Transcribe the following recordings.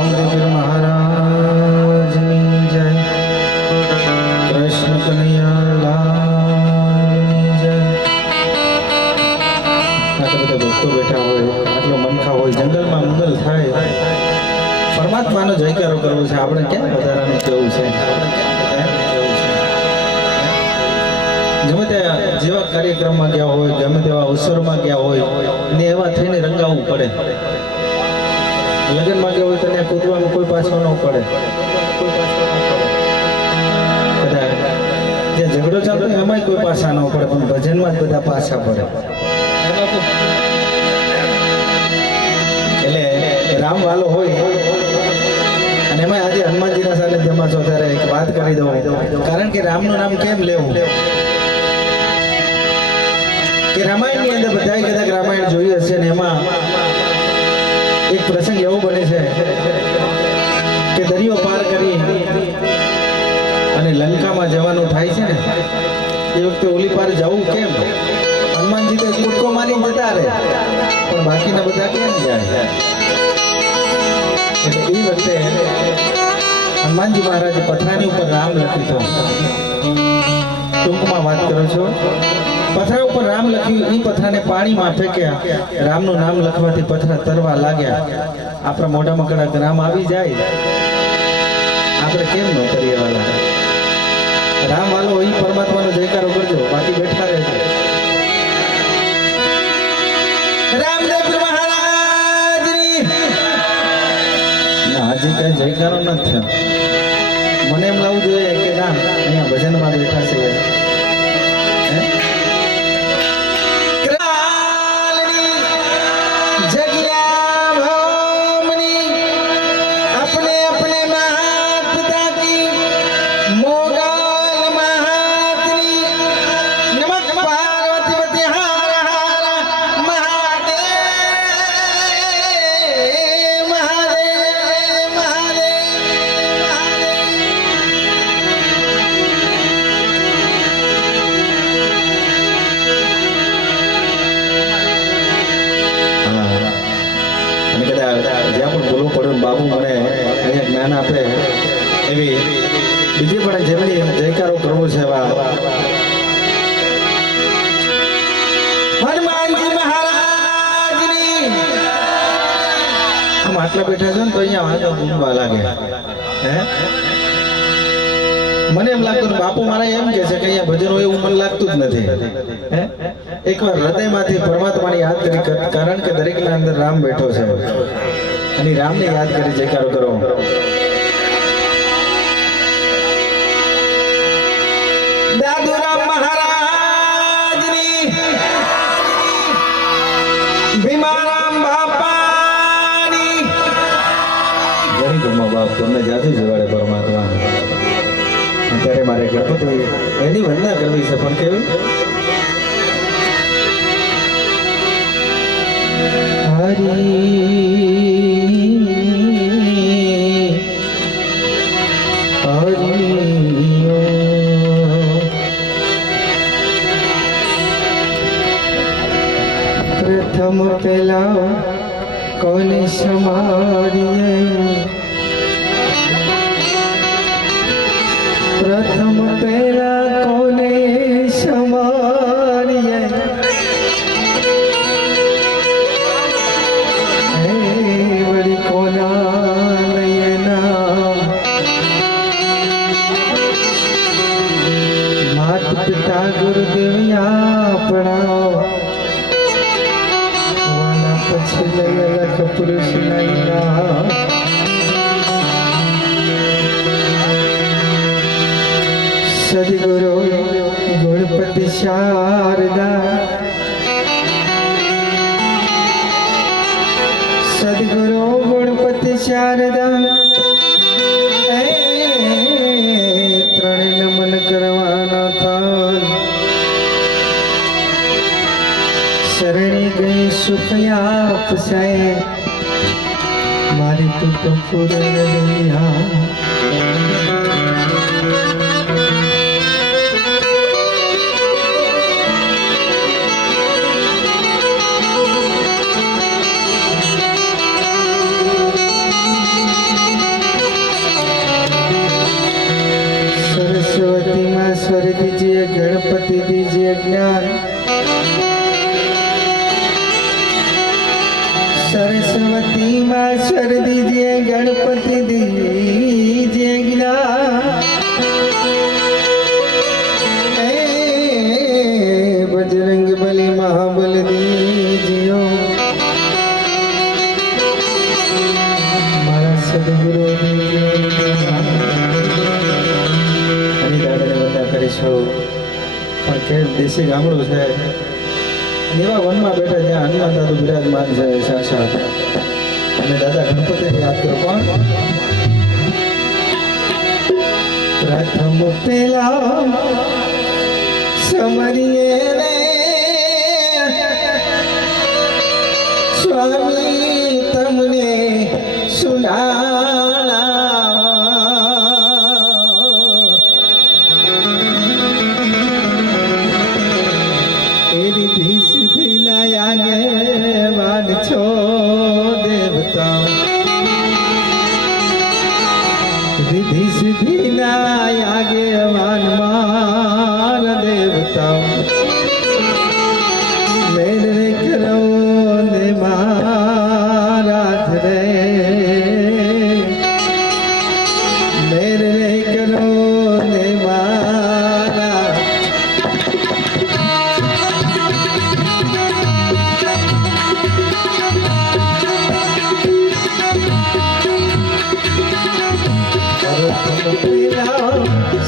રામદેવ મહારાજની જય, કૃષ્ણ કનૈયા લાલની જય। આટલા બધા ભક્તો બેઠા હોય, આટલો મનખા હોય, જંગલમાં મંગલ થાય, પરમાત્માનો જયકારો કરવો છે, આપણે ક્યાં વધારાનું કેવું છે? ગમે ત્યાં જેવા કાર્યક્રમમાં ગયા હોય, ગમે તેવા અવસરમાં ગયા હોય ને એવા થઈને રંગાવવું પડે। લગ્નમાં ગયા હોય તો ત્યાં કૂદવામાં કોઈ પાછો ન પડે, બધા જ્યાં ઝઘડો ચાલતો હોય એમાંય કોઈ પાછા ન પડે, પણ ભજનમાં જ બધા પાછા પડે। એટલે રામ વાલો હોય અને એમાં આજે હનુમાનજીના સાનિધ્યમાં છો ત્યારે એક વાત કરી દઉં, કારણ કે રામનું નામ કેમ લેવું કે રામાયણની અંદર બધાય કદાચ રામાયણ જોઈ હશે ને એમાં એક પ્રસંગ એવો બને છે કે દરિયો પાર કરી અને લંકામાં જવાનું થાય છે ને એ વખતે ઓલી પાર જવું કેમ? હનુમાનજી તો કૂદકો મારીને જતા રહે, પણ બાકીના બધા કેમ જાય? એટલે એ વખતે હનુમાનજી મહારાજે પથરાની ઉપર રામ લખ્યું હતું। ટૂંકમાં વાત કરું છું, પથરા ઉપર રામ લખ્યું, એ પથરાને પાણીમાં ફેંક્યા, રામનું નામ લખવાથી પથરા તરવા લાગ્યા। આપણા મોઢામાં કડાક રામ આવી જાય, આપણે કેમ ન કરીએ વાલા? રામ વાલો એ પરમાત્માનો જયકારો કરજો, બાકી બેઠા રહેજો। રામદેવ મહારાજની ના આજે કઈ જયકારો નથી થયો, મને એમ લાવવું જોઈએ કે ના અહીંયા ભજનમાં બેઠા છે। જ્યાં પણ બોલવું પડે બાબુ મને અહીંયા જ્ઞાન આપે એવી બીજી પણ જેમની જયકારો કરવો છે એવા હનુમાનજી મહારાજની આમ આટલા બેઠા છે ને તો અહીંયા આગળ ગુંબવા લાગે। હે મને એમ લાગતું બાપુ મારા એમ કે છે કે અહીંયા ભજન હોય એવું મને લાગતું જ નથી। હે એકવાર હૃદયમાંથી પરમાત્માની યાદ કરી, કારણ કે દરેકના અંદર રામ બેઠો છે અને રામને યાદ કરી જયકારો કરો। દાદુરામ મહારાજની, ભીમારામ બાપાની ઘણી ગમો બાપ, તમને જાદુ જવાડે પરમાત્મા। અત્યારે મારે ગણપતિ એની વંદના કરવી છે, પણ કેવી? પ્રથમ પેલા કોને સમારીએ, પ્રથમ પેલા કોને સમારીએ, હે વળી કોના નયના, માત પિતા ગુરુદેવ આપણા, પછી લખ પુરુષ નૈના। સદગુરુ ગણપતિ શારદા, સદગુરુ ગણપતિ શારદા, ત્રણે નમન કરવાના થાય। શરણી ગઈ સુખ આપશે, મારી તો પૂરણ દયા। ગણપતિ દીજે જ્ઞાન બજરંગ બલી મહાબલ દીજ્યો મારા સદગુરુ હરિદાદાને વંદના કરીશું. પણ કે દેશી ગામડું છે એવા વનમાં બેઠા જ્યાં હનુમાન દાદુ બિરાજમાન છે સાક્ષાત અને દાદા ગણપતિને યાદ કરો. પણ પ્રથમ પેલા સમરીએ રે સ્વામી તમને સુનાળા રીધિ સિદ્ધિ ના આગેવાન છો દેવતા રીધિ સિદ્ધિ ના આગેવાન માર દેવતા મેર રે કરો ને મહારાજ રે મેર રે કરો ને મહારાજ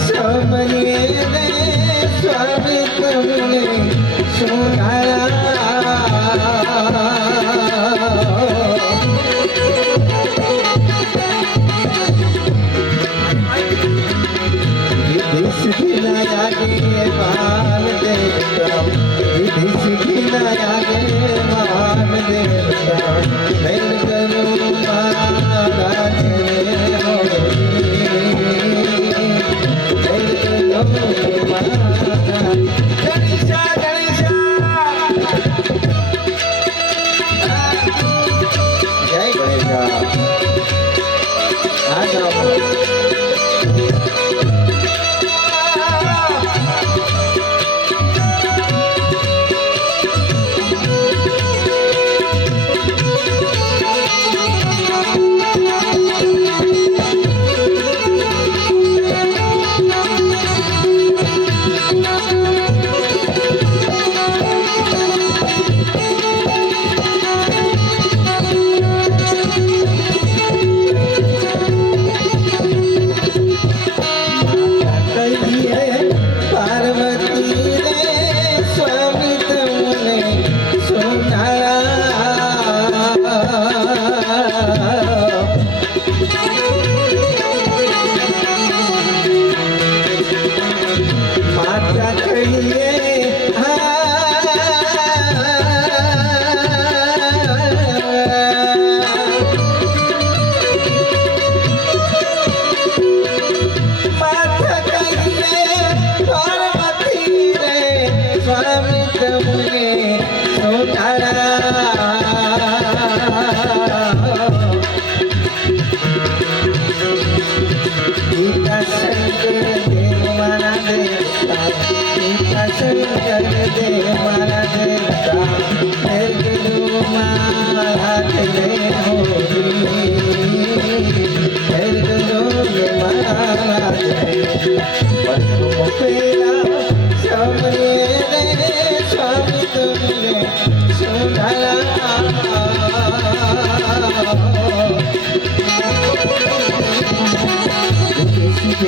સમરીએ રે સ્વામી તમને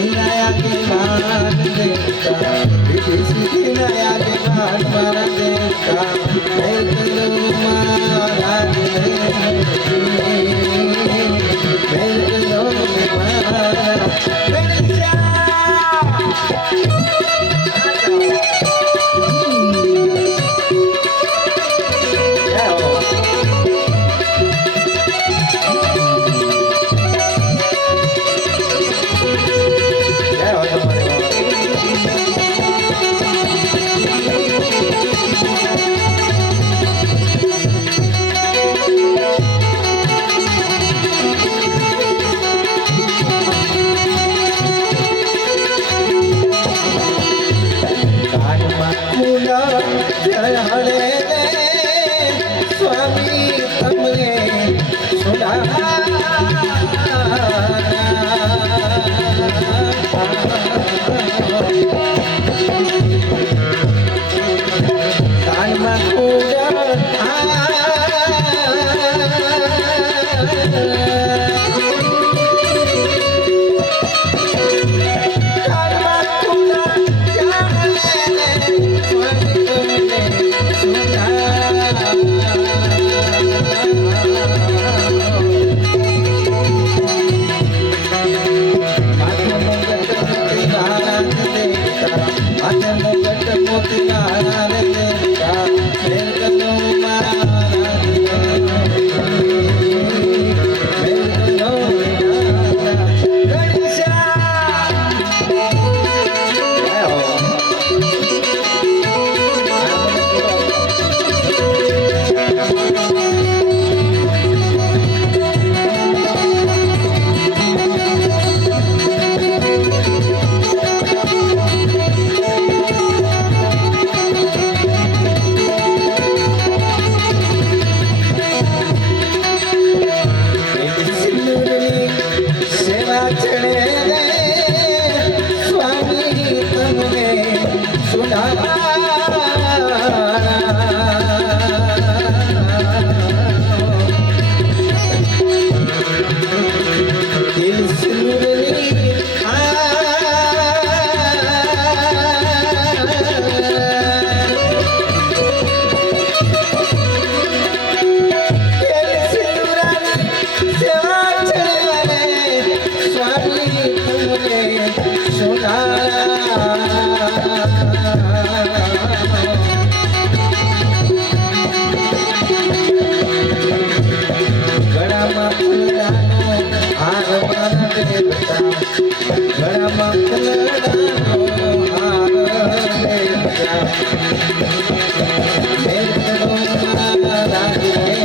Naya ke maan મારા દેવતા ગળામાં કલડાનો હાર દેવતા મેઘડો મારા રાજે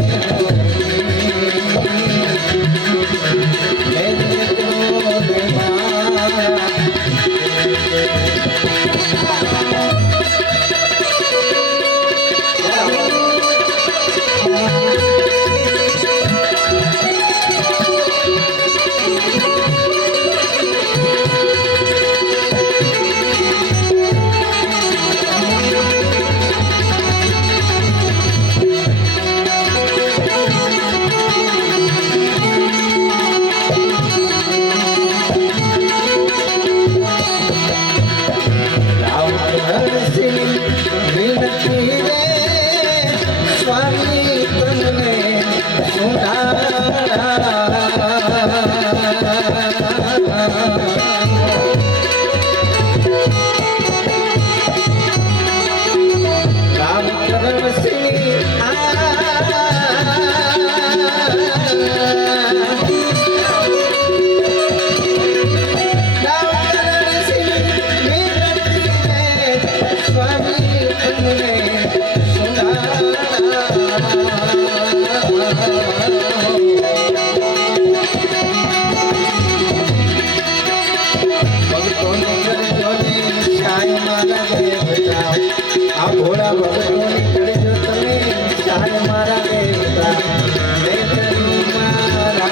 ભોળા ભગતોની કરજો તમે સહાય મારા દેવતા દેવની મારા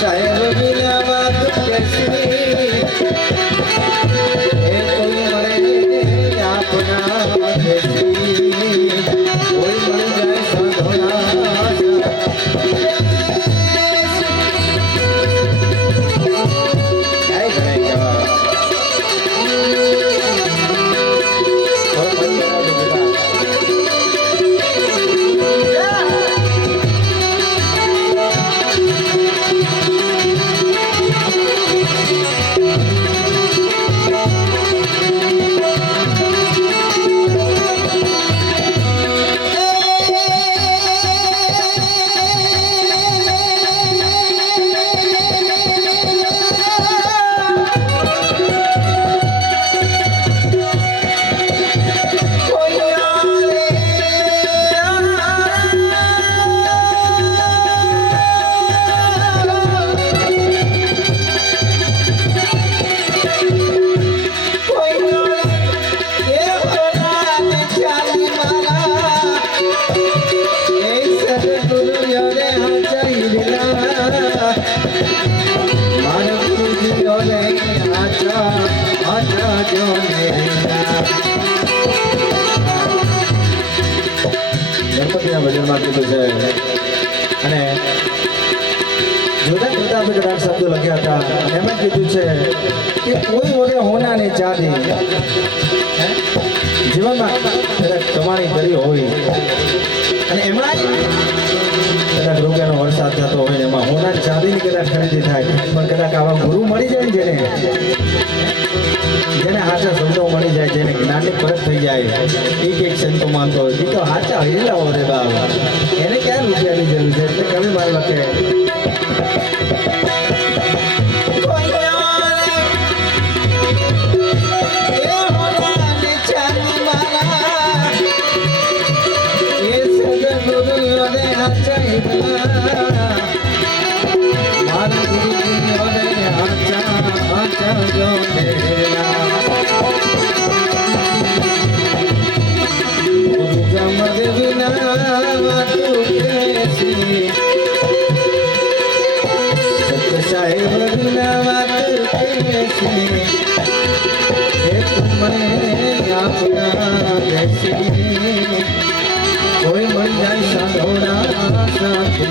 સાહેબ વિના વાત કેસી એ કોઈ મળે આપના દેશી કોઈ મળી જાય સાધોના ગણપતિના ભજનમાં કીધું છે અને જુદા જુદા બધા શબ્દો લખ્યા હતા એમાં કીધું છે કે કોઈ ઓરે હોના ને ચાંદી જીવનમાં કદાચ કમાણી કરી હોય અને એમાં કદાચ રૂપિયાનો વરસાદ થતો હોય એમાં હોના ચાંદીની કદાચ ખરીદી થાય પણ કદાચ આવા ગુરુ મળી જાય જેને હાચા સંતો મળી જાય જેને જ્ઞાનની પરત થઈ જાય એક સંતો માનતો હોય એ તો હાચા હિલાવો રે બાપ એને ક્યાં રૂપિયાની જરૂર છે એટલે કવિ માર લખે સાહેબ વિના વાત કે છે એ તુમને આપના દેશે કોઈ મળી જાય સાધોના સાથે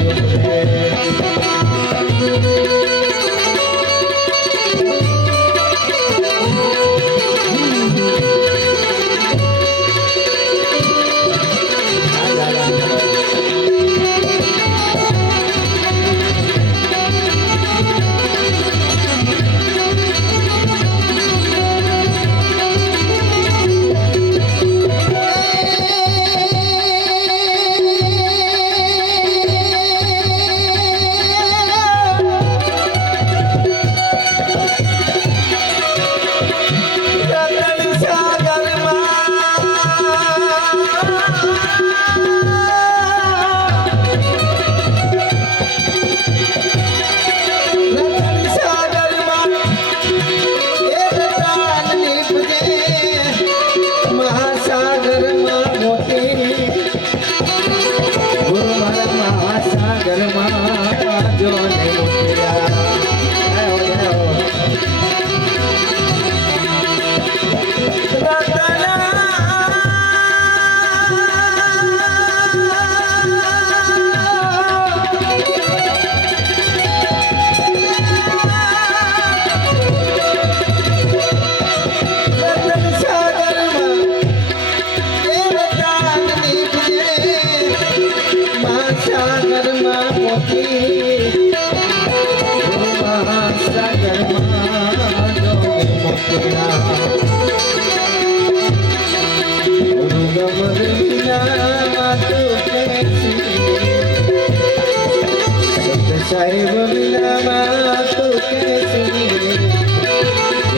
સાહેબ વિના તો કેસી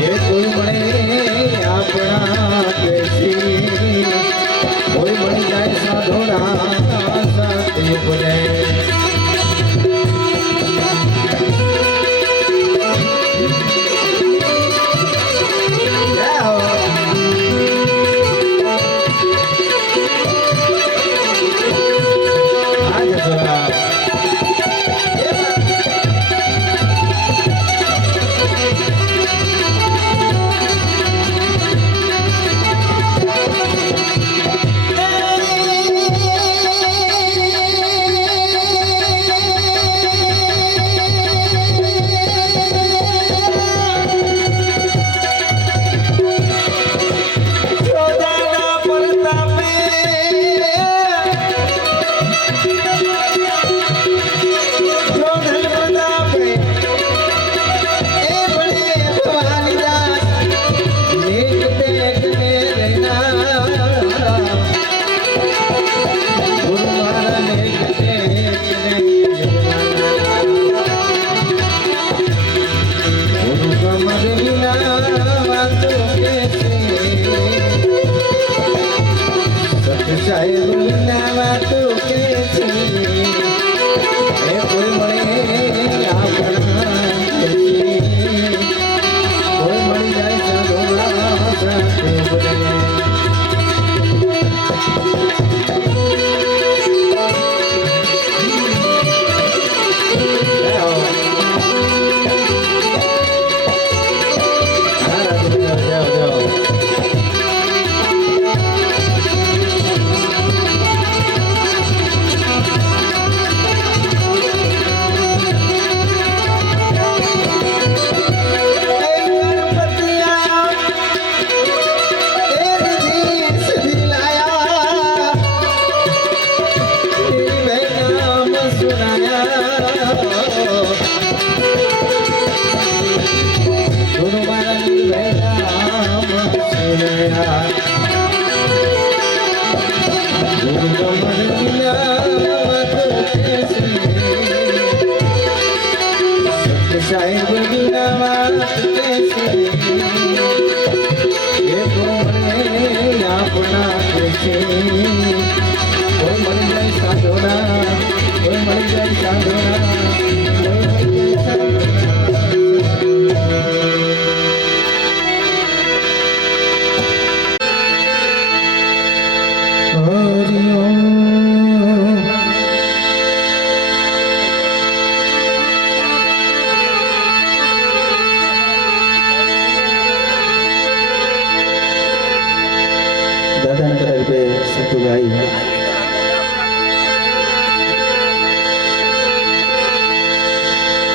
એ કોઈ મળે આપણા કેસી કોઈ મળી જાય સાધોના સાથે બોલે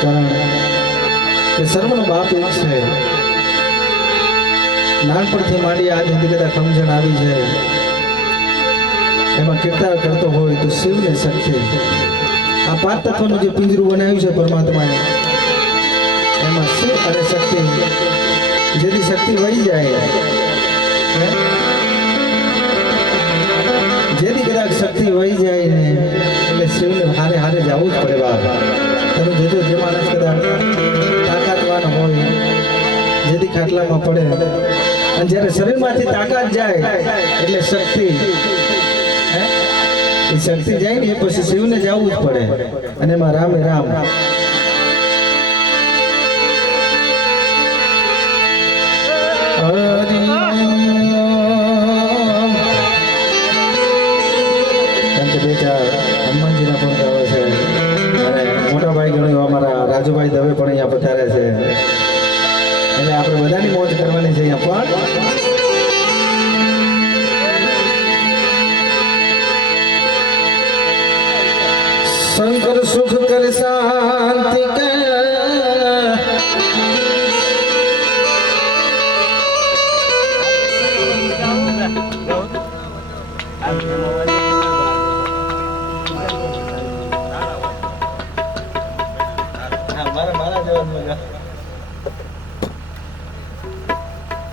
કારણ કે સર્વનો બાપ એક છે. નાનપણથી માંડી આજ સુધી કદાચ સમજણ આવી છે. એમાં કીર્તન કરતો હોય તો શિવને શક્તિ, આ પાંચ તત્વનું જે પિંજરું બનાવ્યું છે પરમાત્માએ, એમાં શિવ અને શક્તિ, જેથી શક્તિ વહી જાય, જેથી કદાચ શક્તિ વહી જાય ને એટલે શિવને હારે હારે જવું જ પડે. બાપ તમે જોજો, જે માણસ કદાચ તાકાતવાન હોય, જેથી ખાટલામાં પડે, અને જ્યારે શરીરમાંથી તાકાત જાય એટલે શક્તિ, એ શક્તિ જાય ને એ પછી શિવને જવું જ પડે. અને એમાં રામે રામ. કારણ કે બેટા હનુમાનજીના પણ ગાવે છે, અને મોટા ભાઈ ગણો અમારા રાજુભાઈ દવે પણ અહીંયા પધારે છે, એટલે આપણે બધાની મોજ કરવાની છે અહીંયા પણ. શંકર સુખ કર શાંતિ કર, મારા જવાબ મજા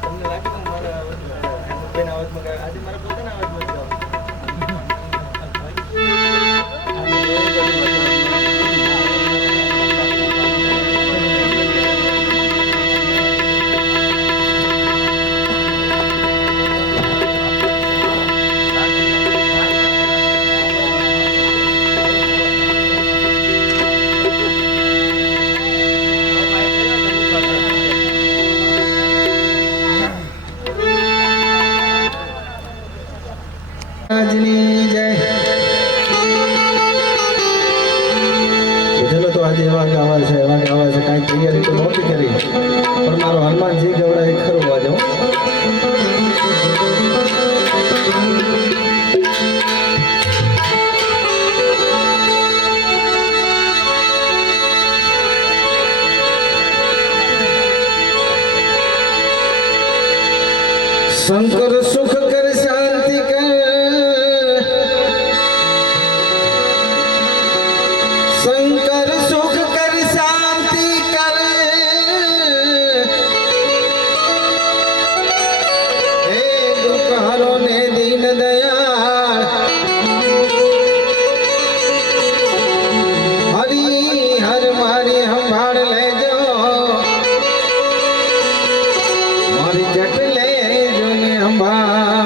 તમને લાગે તો મારા અવાજમાં આજે મારા પોતાના અવાજમાં જય. તો આજે એવા ગાવા છે, એવા ગાવા છે, કાંઈ તૈયારી તો નહોતી કરી, પણ મારો હનુમાનજી ગવડા એક ખરું આજે. શંકર સુખ કર શાંતિ કર, શંકર સુખ કર શાંતિ કર, હે દુઃખહરો ને દીન દયાળ, હરી હર મારી સંભાળ લેજો, મારી જટ લેજો ને સંભાળ.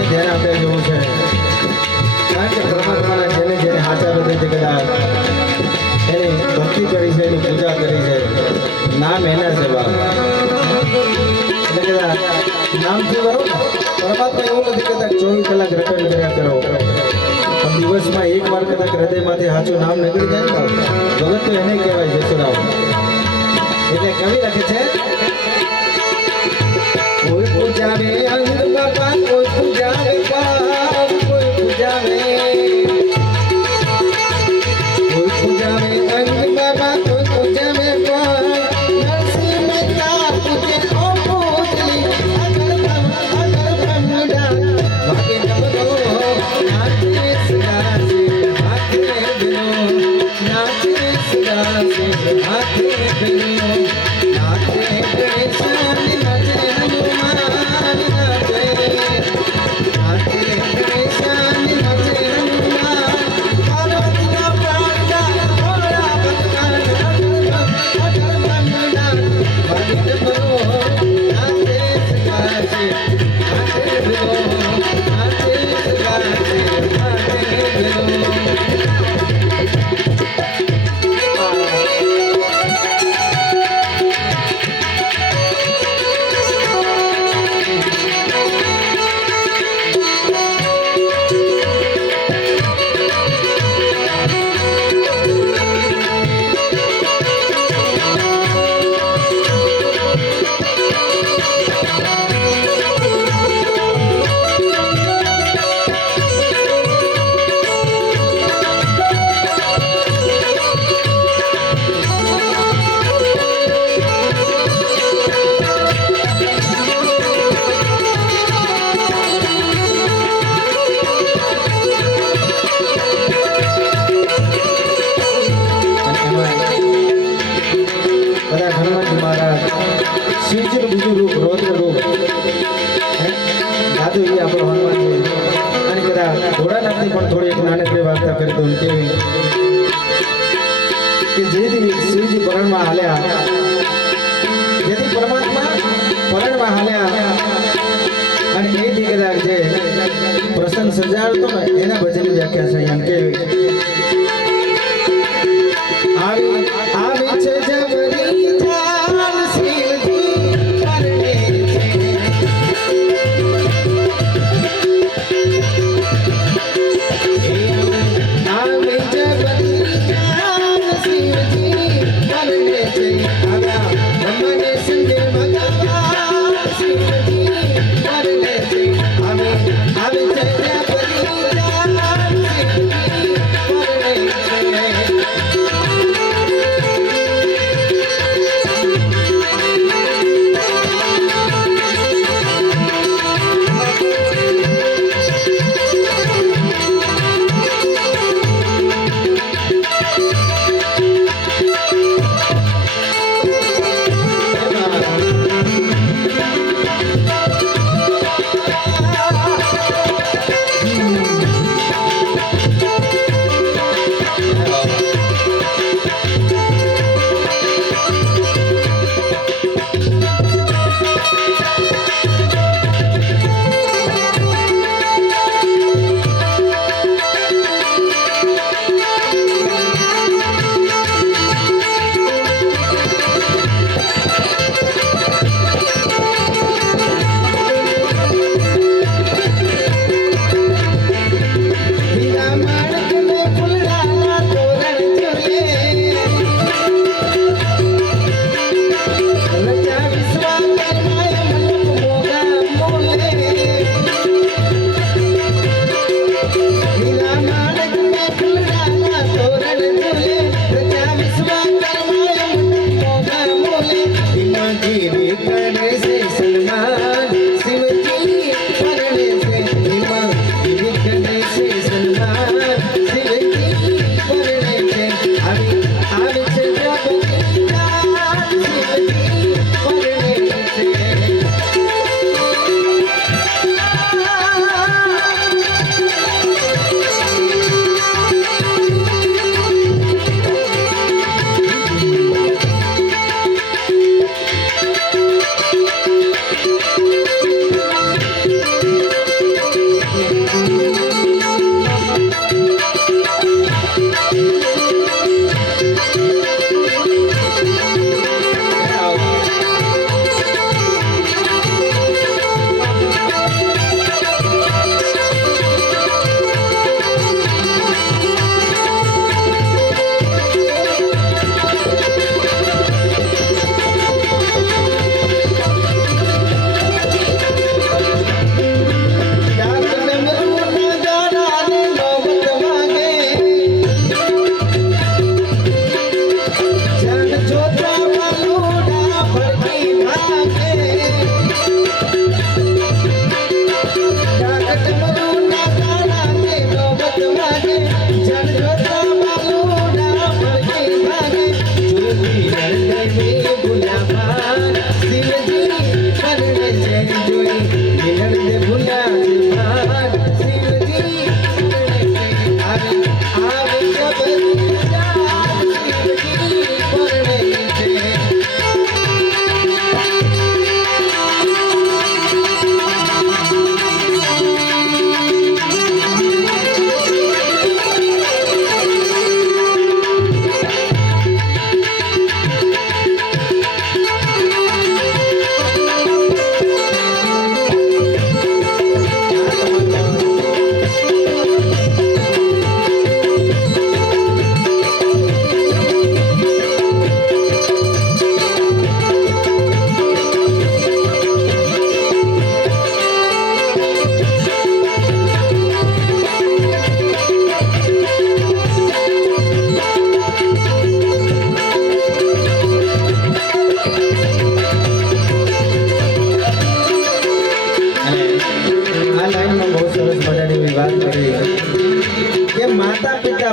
અહીંયા ધ્યાન આપે જેવું છે કારણ કે પરમાત્માના જેને જેને સાચા હૃદયથી કદાચ એની ભક્તિ કરી છે એની પૂજા કરી છે નામ એના છે બાપ એટલે કદાચ નામથી કરો પરમાત્મા એવું નથી કદાચ 24 કલાક રટણ કર્યા કરો પણ દિવસમાં એક વાર કદાચ હૃદયમાંથી સાચું નામ નીકળી જાય ને જગત તો એને કહેવાય જસુરામ એટલે કવિ લખે છે કોઈ પૂજાવે અંગ બાપા કોઈ પૂજાવે પાપ કોઈ પૂજાવે અંગ બાબા કોઈ પૂજાવે પાપ નરસિંહ મહેતા પૂજે ઓ પૂજલી અગર બ્રહ્મડા વાગે નમનો નાચે સદાસે હાથે બિનો નાચે સદાસે હાથે બિનો નાચે ગણેશાન નાચે હનુમાન નાચે ગણેશાન નાચે હનુમાન પાર્વતીના પ્રાણના ભોળા ભગવાન અટલ બ્રહ્મના વાગે નમનો નાચે સદાસે હાથે બિનો નાચે સદાસે હાથે બિનો બધા હનુમાનજી મહારાજ શિવજીનું બીજું રૂપ રૌદ્ર રૂપ દાદુ એ આપણો હનુમાનજી અને કદાચ ઘોડાનાથની પણ થોડી એક નાનકડી વાર્તા કરી દઉં કેવી કે જેથી શિવજી પરણમાં હાલ્યા જેથી પરમાત્મા પરણમાં હાલ્યા અને એથી કદાચ જે પ્રસંગ સજાડતો ને એના ભજનની વ્યાખ્યા છે અહીંયા કેવી આવી છે જબરી થાન શિવજી પરણે છે આવી જબરી થાન શિવજી પરણે છે આવ્યા મને સંગે ભગવાન શિવજી પરણે છે આવી છે જબરી થાન શિવજી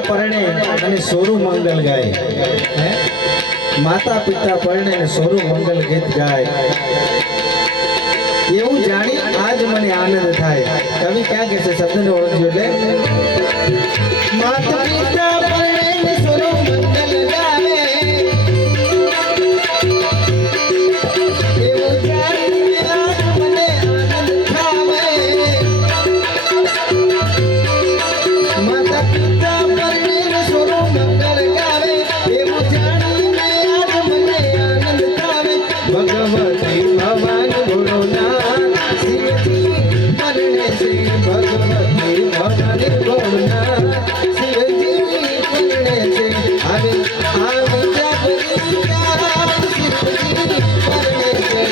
પરણે અને સોરું મંગલ ગાય, હે? માતા પિતા પરણે અને સોરું મંગલ ગીત ગાય, એવું જાણી આજ મને આનંદ થાય. કવિ ક્યાં કહે છે, શબ્દને ઓળખજો. એટલે માતા પિતા પરણે અને સોરું મંગલ ગાય, એવું જાણી આજ મને આનંદ થાય. માતા પિતા પરણે અને સોરું મંગલ ગાવે, એવું જાણીને આજ મને આનંદ થાય. ભગવતી ભવાન ભોળોનાથ શિવજી પરણે છે, ભગવતી ભવાન ભોળોનાથ શિવજી પરણે છે. આવે આવે જાગરી રાત શિવજી પરણે છે.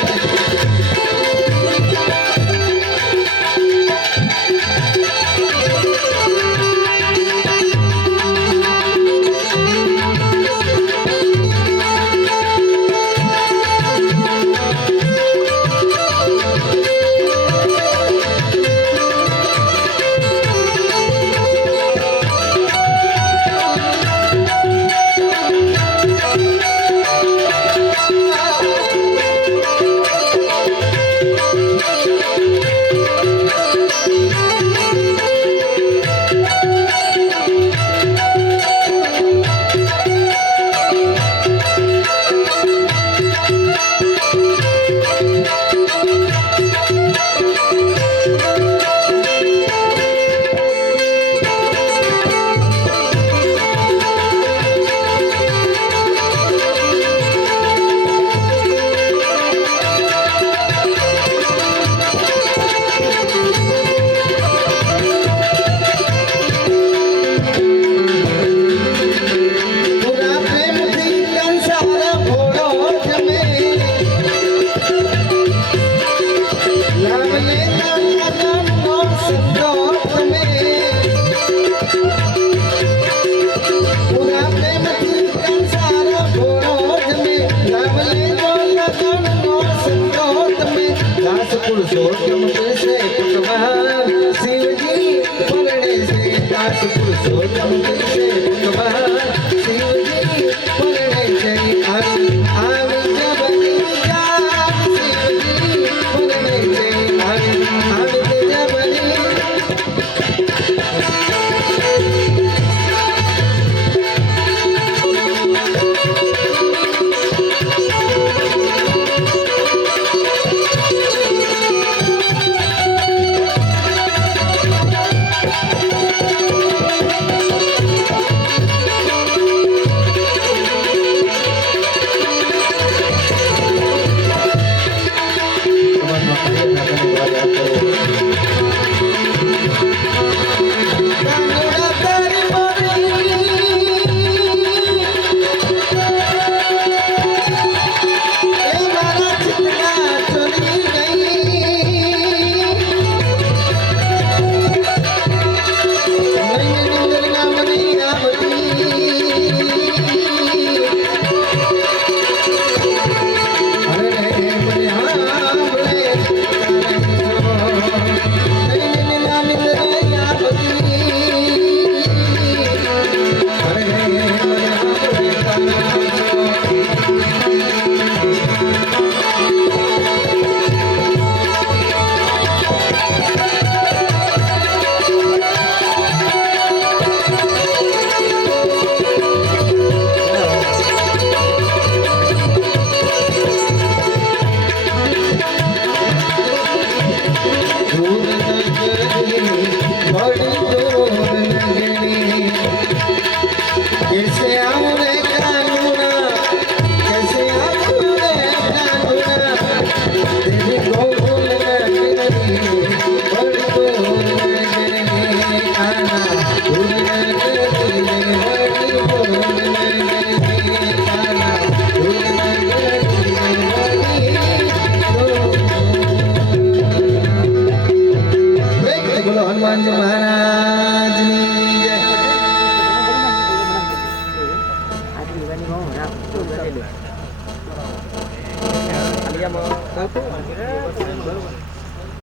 પુરુષોત્તમ છે ભગવાન શિવજી પરણે છે. દાસ પુરુષોત્તમ છે ભગવાન શિવજી પરણે છે. આવી આવી જબરી જાત શિવજી પરણે છે. આવી આવી જબરી હનુમાનજી મહારાજ